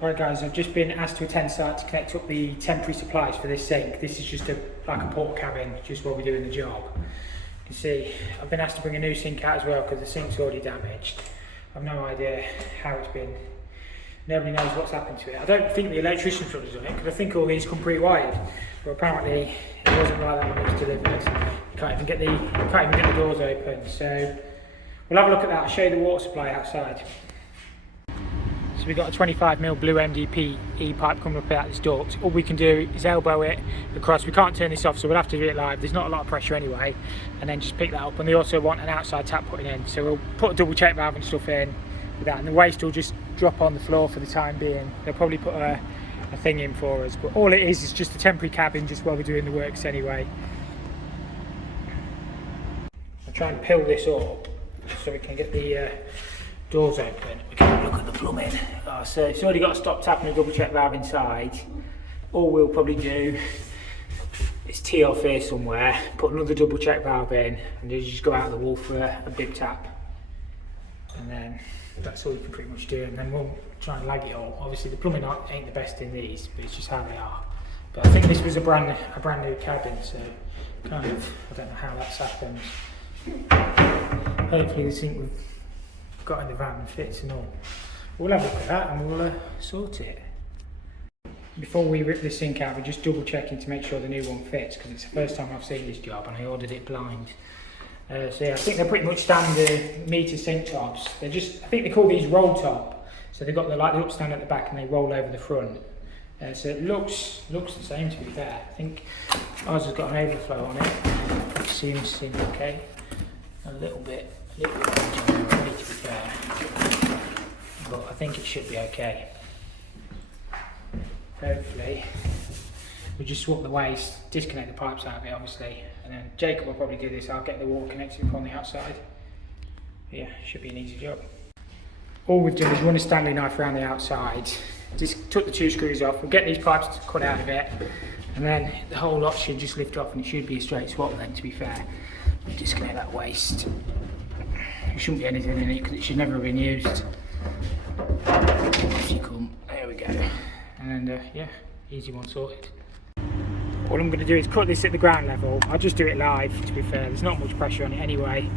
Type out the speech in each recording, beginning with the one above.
Right guys, I've just been asked to attend site to connect up the temporary supplies for this sink. This is just like a porta cabin, just while we're doing the job. You can see, I've been asked to bring a new sink out as well because the sink's already damaged. I've no idea how it's been. Nobody knows what's happened to it. I don't think the electrician's probably done it because I think all these come pre-wired. But apparently it wasn't like that when it was delivered. You can't even get the doors open. So we'll have a look at that. I'll show you the water supply outside. So we've got a 25mm blue MDP E-pipe coming up out this duct. All we can do is elbow it across. We can't turn this off, so we'll have to do it live. There's not a lot of pressure anyway, and then just pick that up. And they also want an outside tap putting in, so we'll put a double check valve and stuff in with that, and the waste will just drop on the floor for the time being. They'll probably put a thing in for us, but all it is just a temporary cabin just while we're doing the works anyway. I'll try and pill this up so we can get the doors open. We can have a look at the plumbing. So it's already got a stop tap and a double check valve inside. All we'll probably do is tee off here somewhere, put another double check valve in, and then just go out of the wall for a big tap. And then that's all you can pretty much do, and then we'll try and lag it all. Obviously the plumbing ain't the best in these, but it's just how they are. But I think this was a brand new cabin, so kind of, I don't know how that's happened. Hopefully the sink we've got in the van fits and all. We'll have a look at that and we'll sort it. Before we rip this sink out, we're just double checking to make sure the new one fits, because it's the first time I've seen this job and I ordered it blind. So yeah, I think they're pretty much standard meter sink tops. They're just, I think they call these roll top. So they've got the upstand at the back and they roll over the front. So it looks the same, to be fair. I think ours has got an overflow on it. It seems okay. A little bit already, to be fair. But I think it should be okay. Hopefully. We'll just swap the waste, disconnect the pipes out of it obviously, and then Jacob will probably do this. I'll get the water connected up on the outside. Yeah, should be an easy job. All we've done is run a Stanley knife around the outside, just took the two screws off. We'll get these pipes cut out of it, and then the whole lot should just lift off and it should be a straight swap then, to be fair. We'll disconnect that waste. There shouldn't be anything in it because it should never have been used. Off you come, there we go. And yeah, easy one sorted. All I'm going to do is cut this at the ground level. I'll just do it live, to be fair. There's not much pressure on it anyway.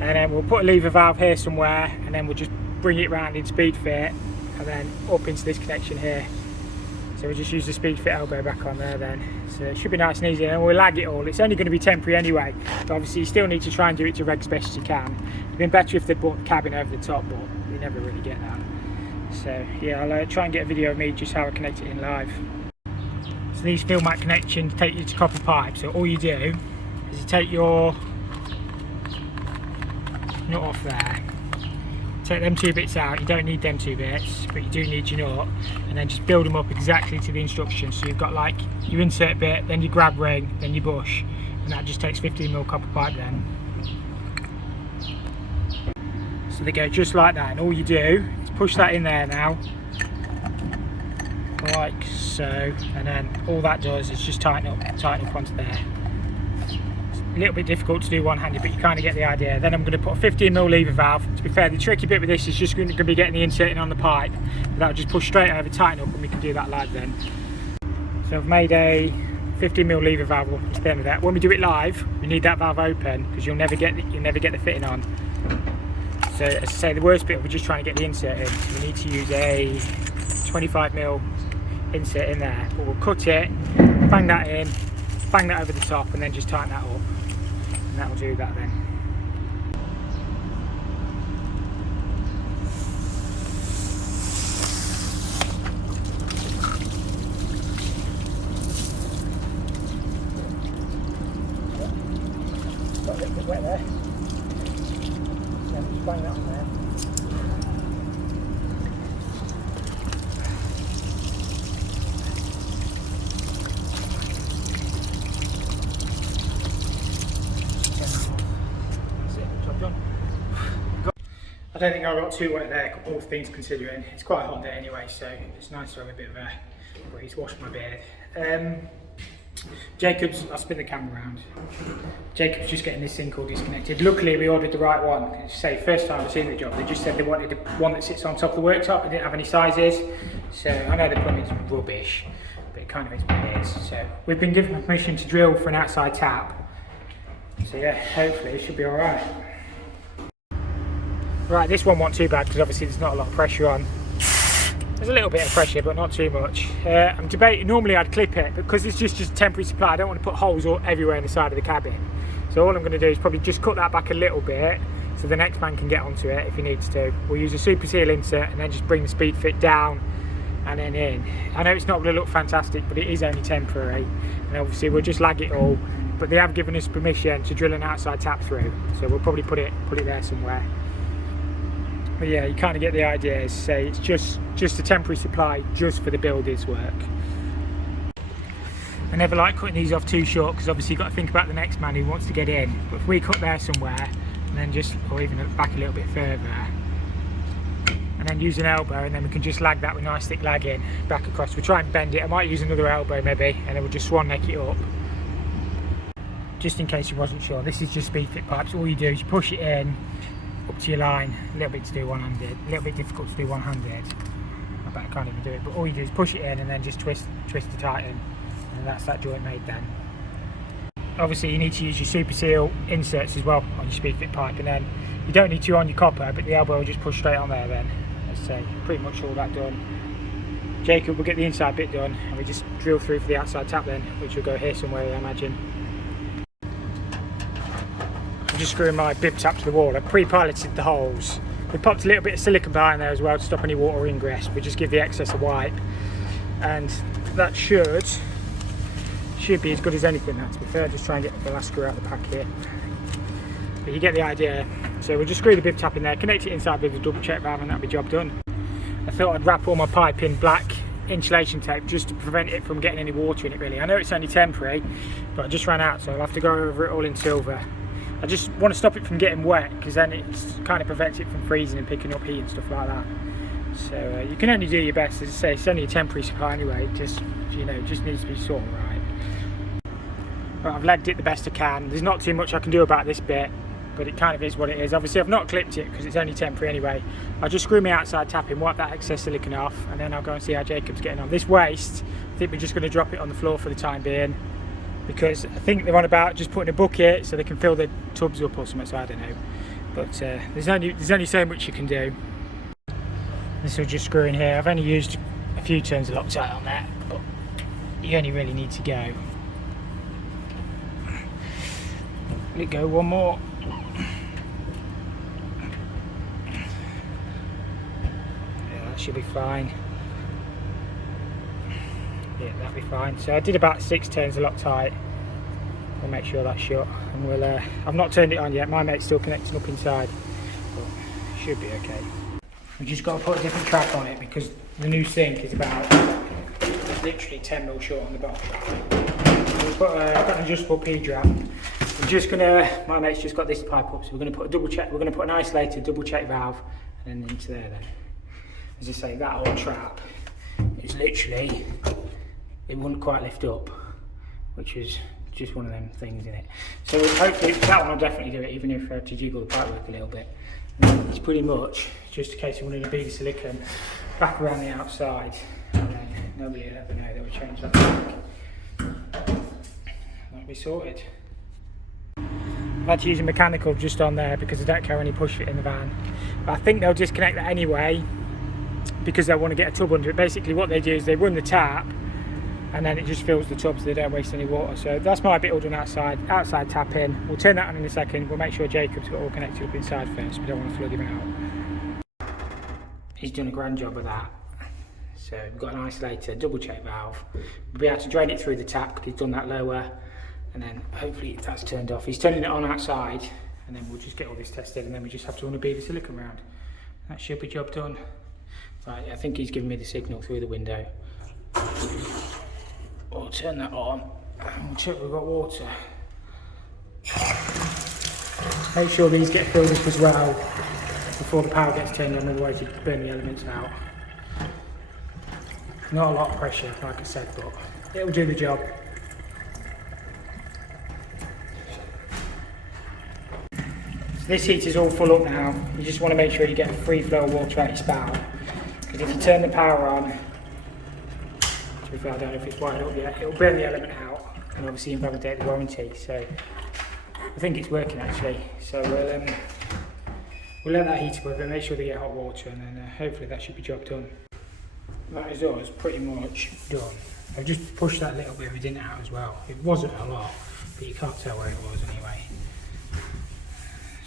And then we'll put a lever valve here somewhere, and then we'll just bring it round in speed fit, and then up into this connection here. So we'll just use the speed fit elbow back on there then. So it should be nice and easy, and we'll lag it all. It's only going to be temporary anyway, but obviously you still need to try and do it to reg as best as you can. It'd been better if they'd brought the cabin over the top, but we never really get that. So yeah, I'll try and get a video of me just how I connect it in live. So these field mat connections take you to copper pipe. So all you do is you take your nut off there, take them two bits out. You don't need them two bits, but you do need your nut, and then just build them up exactly to the instructions. So you've got like your insert bit, then your grab ring, then your bush, and that just takes 15mm copper pipe then. So they go just like that, and all you do is push that in there now, like so, and then all that does is just tighten up onto there. It's a little bit difficult to do one-handed, but you kind of get the idea. Then I'm going to put a 15mm lever valve. To be fair, the tricky bit with this is just going to be getting the insert in on the pipe. That'll just push straight over, tighten up, and we can do that live then. So I've made a 15mm lever valve up to the end of that. When we do it live, we need that valve open because you'll never get the fitting on. So as I say, the worst bit, we're just trying to get the insert in. We need to use a 25mm insert in there, but we'll cut it, bang that in, bang that over the top, and then just tighten that up, and that will do that then. Got a little bit wet there. Then just bang that on there. I don't think I got too wet there, all things considering. It's quite a hot day anyway, so it's nice to have a bit of a breeze, wash my beard. Jacob's, I'll spin the camera around. Jacob's just getting this sink all disconnected. Luckily we ordered the right one. Say, first time I've seen the job, they just said they wanted the one that sits on top of the worktop. They didn't have any sizes. So I know the plumbing's rubbish, but it kind of is what it is. So we've been given permission to drill for an outside tap. So yeah, hopefully it should be alright. Right, this one wasn't too bad because obviously there's not a lot of pressure on. There's a little bit of pressure, but not too much. I'm debating, normally I'd clip it, but because it's just a temporary supply, I don't want to put holes everywhere in the side of the cabin. So all I'm going to do is probably just cut that back a little bit, so the next man can get onto it if he needs to. We'll use a super seal insert and then just bring the speed fit down and then in. I know it's not going to look fantastic, but it is only temporary. And obviously we'll just lag it all, but they have given us permission to drill an outside tap through. So we'll probably put it there somewhere. But yeah, you kind of get the idea. Say it's just a temporary supply just for the builders' work. I never like cutting these off too short because obviously you've got to think about the next man who wants to get in. But if we cut there somewhere and then just, or even back a little bit further, and then use an elbow, and then we can just lag that with nice thick lagging back across. We'll try and bend it. I might use another elbow maybe, and then we'll just swan neck it up. Just in case you wasn't sure, this is just speed fit pipes. All you do is you push it in up to your line, a little bit to do one-handed, a little bit difficult to do one-handed. I bet I can't even do it, but all you do is push it in and then just twist to tighten, and that's that joint made then. Obviously you need to use your super seal inserts as well on your speed fit pipe, and then you don't need to on your copper, but the elbow will just push straight on there then. Let's say pretty much all that done. Jacob will get the inside bit done, and we just drill through for the outside tap then, which will go here somewhere I imagine. Just screwing my bib tap to the wall. I pre-piloted the holes. We popped a little bit of silicone behind there as well to stop any water ingress. We just give the excess a wipe, and that should be as good as anything. That, to be fair, just try and get the last screw out of the pack here. But you get the idea. So we'll just screw the bib tap in there, connect it inside with the double check valve, and that'll be job done. I thought I'd wrap all my pipe in black insulation tape just to prevent it from getting any water in it really. I know it's only temporary, but I just ran out, so I'll have to go over it all in silver. I just want to stop it from getting wet, because then it kind of prevents it from freezing and picking up heat and stuff like that. So you can only do your best. As I say, it's only a temporary supply anyway. It just, you know, just needs to be sorted right. But I've legged it the best I can. There's not too much I can do about this bit, but it kind of is what it is. Obviously I've not clipped it because it's only temporary anyway. I'll just screw my outside tap in, wipe that excess silicone off, and then I'll go and see how Jacob's getting on. This waste, I think we're just going to drop it on the floor for the time being, because I think they're on about just putting a bucket so they can fill the tubs up or something, so I don't know. But there's only so much you can do. This will just screw in here. I've only used a few turns of Loctite on that, but you only really need to go. Let it go one more. Yeah, that should be fine. Yeah, that'll be fine. So I did about 6 turns of Loctite. We'll make sure that's shut, and we'll. I've not turned it on yet. My mate's still connecting up inside, but it should be okay. We've just got to put a different track on it because the new sink is about literally 10mm short on the bottom. We've got an adjustable P-drop. I'm just gonna. My mate's just got this pipe up, so we're gonna put a double check. We're gonna put an isolated double check valve, and then into there. Then, as I say, that old trap is literally. It wouldn't quite lift up, which is just one of them things in it. So hopefully that one will definitely do it, even if I had to jiggle the pipework a little bit. It's pretty much just a case of running a bead of silicone back around the outside, and then nobody will ever know that we change that back. That'll be sorted. I've had to use a mechanical just on there because I don't care when you push it in the van. But I think they'll disconnect that anyway because they want to get a tub under it. Basically what they do is they run the tap, and then it just fills the tub so they don't waste any water. So that's my bit all done outside tap in. We'll turn that on in a second. We'll make sure Jacob's got all connected up inside first. We don't want to flood him out. He's done a grand job of that. So we've got an isolator, double check valve. We'll be able to drain it through the tap because he's done that lower. And then hopefully that's turned off. He's turning it on outside, and then we'll just get all this tested, and then we just have to run a bead of silicone round. That should be job done. Right, I think he's giving me the signal through the window. We'll turn that on and we'll check we've got water. Make sure these get filled up as well before the power gets turned on, otherwise you burn the elements out. Not a lot of pressure, like I said, but it'll do the job. This heater's all full up now. You just want to make sure you get a free flow of water out your spout. Because if you turn the power on, to be fair, I don't know if it's wired up yet, it'll burn the element out and obviously invalidate the warranty. So I think it's working actually. So we'll let that heater work, make sure they get hot water, and then hopefully that should be job done. That is us pretty much done. I've just pushed that little bit of it in out as well. It wasn't a lot, but you can't tell where it was anyway.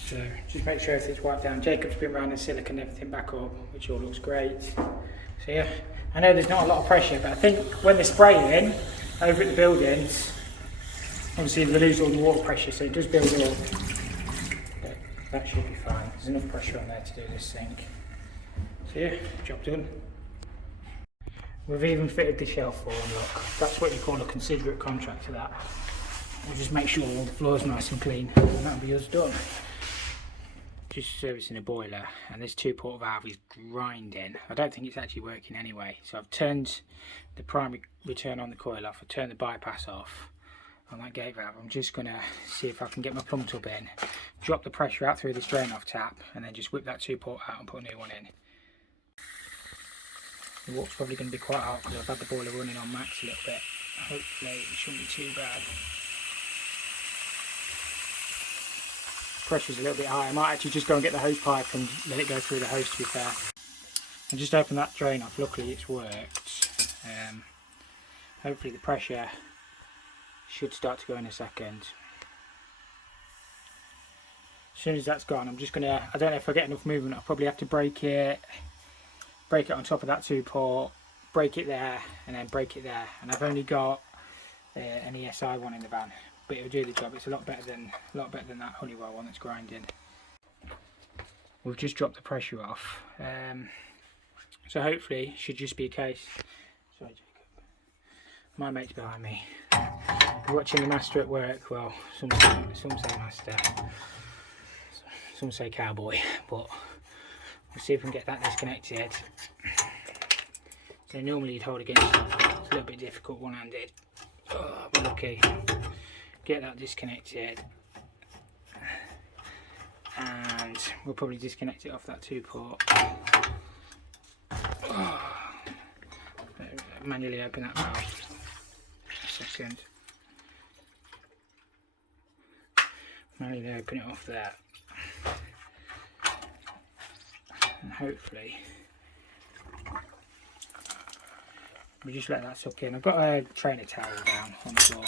So just make sure everything's wiped down. Jacob's been around and silicon everything back up, which all looks great. So yeah, I know there's not a lot of pressure, but I think when they're spraying over at the buildings, obviously they lose all the water pressure, so it does build up. But that should be fine. There's enough pressure on there to do this sink. So yeah, job done. We've even fitted the shelf for them, look. That's what you call a considerate contractor, that. We'll just make sure all the floor's nice and clean, and that'll be us done. Just servicing a boiler, and this 2-port valve is grinding. I don't think it's actually working anyway. So I've turned the primary return on the coil off, I've turned the bypass off on that gate valve. I'm just going to see if I can get my plumb tub in, drop the pressure out through this drain off tap, and then just whip that 2-port out and put a new one in. The water's probably going to be quite hot because I've had the boiler running on max a little bit. Hopefully it shouldn't be too bad. Pressure's a little bit high. I might actually just go and get the hose pipe and let it go through the hose, to be fair. And just open that drain off. Luckily it's worked. Hopefully the pressure should start to go in a second. As soon as that's gone, I'm just going to, I don't know if I get enough movement, I'll probably have to break it on top of that 2-port, break it there, and then break it there. And I've only got an ESI one in the van, but it'll do the job. It's a lot better than that Honeywell one that's grinding. We've just dropped the pressure off, so hopefully it should just be a case. Sorry, Jacob. My mate's behind me. You're watching the master at work. Well, some say master, some say cowboy, but we'll see if we can get that disconnected. So normally you'd hold against it. It's a little bit difficult one-handed. Oh, we're lucky. Get that disconnected. And we'll probably disconnect it off that 2-port. Oh. Manually open that valve. A second. Manually open it off there. And hopefully we just let that suck in. I've got a trainer towel down on the floor,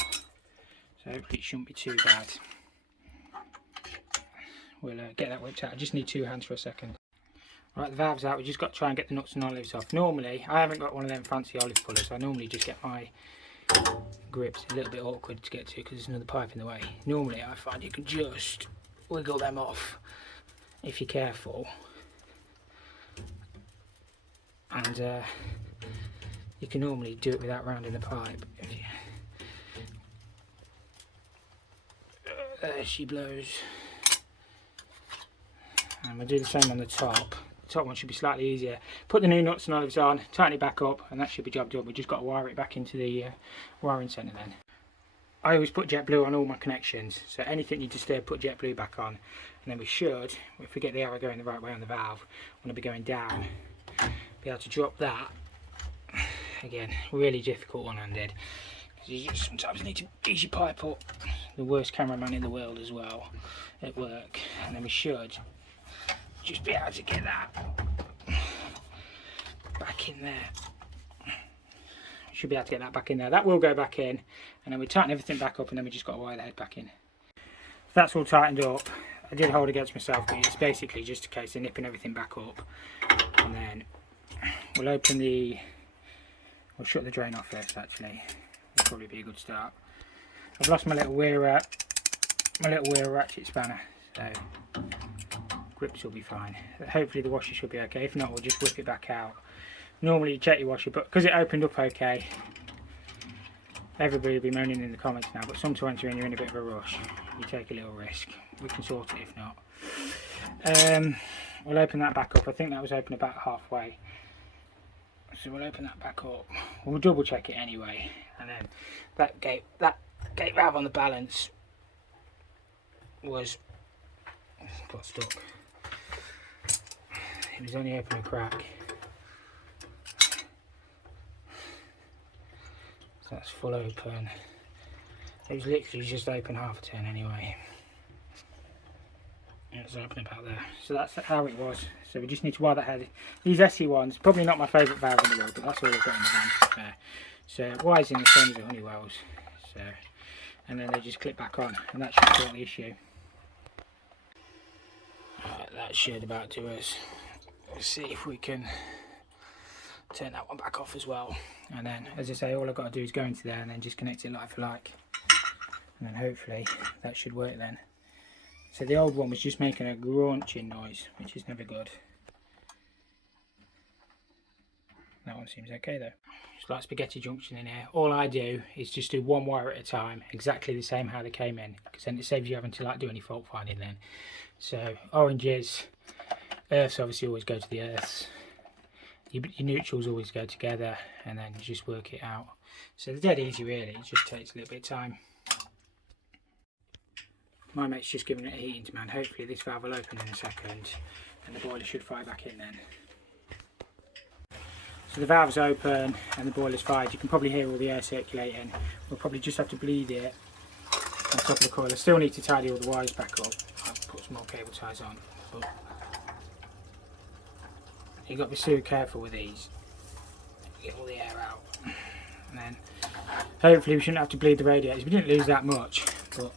so hopefully it shouldn't be too bad. We'll get that whipped out. I just need 2 hands for a second. Right, the valve's out. We just got to try and get the nuts and olives off. Normally, I haven't got one of them fancy olive pullers. I normally just get my grips. A little bit awkward to get to because there's another pipe in the way. Normally, I find you can just wiggle them off if you're careful. And you can normally do it without rounding the pipe. There she blows. And we'll do the same on the top. The top one should be slightly easier. Put the new nuts and olives on, tighten it back up, and that should be job done. We've just got to wire it back into the wiring centre then. I always put JetBlue on all my connections, so anything you disturb, put JetBlue back on. And then we should, if we get the arrow going the right way on the valve, when I be going down, be able to drop that. Again, really difficult one-handed, because you just sometimes need to ease your pipe up. The worst cameraman in the world as well at work. And then we should just be able to get that back in there. Should be able to get that back in there. That will go back in, and then we tighten everything back up, and then we just got to wire the head back in. That's all tightened up. I did hold against myself, but it's basically just a case of nipping everything back up, and then we'll open the, we'll shut the drain off first actually. That'll probably be a good start. I've lost my little weir ratchet spanner, so grips will be fine. Hopefully the washer should be okay. If not, we'll just whip it back out. Normally you check your washer, but because it opened up okay, everybody will be moaning in the comments now, but sometimes when you're in a bit of a rush, you take a little risk. We can sort it if not. We'll open that back up. I think that was open about halfway. So we'll open that back up. We'll double check it anyway. And then that gate valve on the balance was It's got stuck. It was only open a crack. So that's full open. It was literally just open half a turn anyway. And it's open about there. So that's how it was. So we just need to wire that head. These SE ones, probably not my favourite valve in the world, but that's all I've got in the van to spare. So wires in the same as the Honeywells. So, and then they just clip back on, and that should sort the issue. Right, that should about do us. Let's see if we can turn that one back off as well. And then, as I say, all I've got to do is go into there and then just connect it like for like. And then hopefully that should work then. So the old one was just making a grunching noise, which is never good. That one seems okay though. Just like spaghetti junction in here. All I do is just do one wire at a time, exactly the same how they came in, because then it saves you having to like do any fault finding then. So oranges, earths obviously always go to the earths. Your neutrals always go together, and then you just work it out. So they're dead easy really, it just takes a little bit of time. My mate's just giving it a heating demand. Hopefully this valve will open in a second and the boiler should fire back in then. So the valve's open and the boiler's fired. You can probably hear all the air circulating. We'll probably just have to bleed it on top of the coil. I still need to tidy all the wires back up. I'll put some more cable ties on. But you've got to be super careful with these. Get all the air out. And then hopefully we shouldn't have to bleed the radiators. We didn't lose that much, but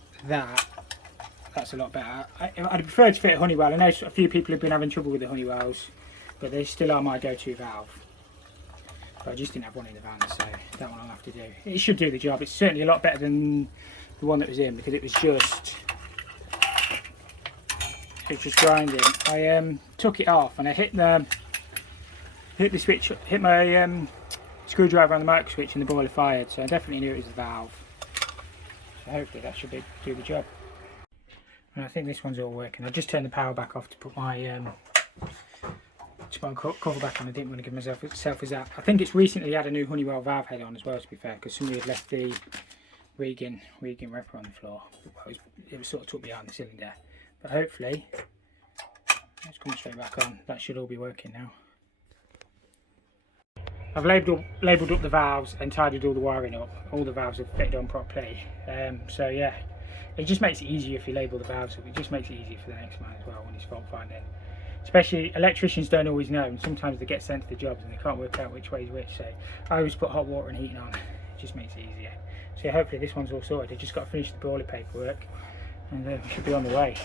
that's a lot better. I'd prefer to fit a Honeywell. I know a few people have been having trouble with the Honeywells, but they still are my go-to valve. But I just didn't have one in the van, so that one I'll have to do. It should do the job. It's certainly a lot better than the one that was in, because it was just grinding. I took it off and I hit the switch, hit my screwdriver on the motor switch, and the boiler fired. So I definitely knew it was the valve. So hopefully that should do the job. And I think this one's all working. I just turned the power back off to put my cover back on. I didn't want to give myself as that. I think it's recently had a new Honeywell valve head on as well, to be fair, because somebody had left the Regan Repro on the floor. Well, it was sort of tucked behind the cylinder. But hopefully, it's coming straight back on. That should all be working now. I've labelled up the valves and tidied all the wiring up. All the valves have fitted on properly. So yeah, it just makes it easier if you label the valves up. It just makes it easier for the next man as well when he's fault finding. Especially electricians don't always know, and sometimes they get sent to the jobs and they can't work out which way is which. So I always put hot water and heating on. It just makes it easier. So yeah, hopefully this one's all sorted. I've just got to finish the boiler paperwork and we should be on the way.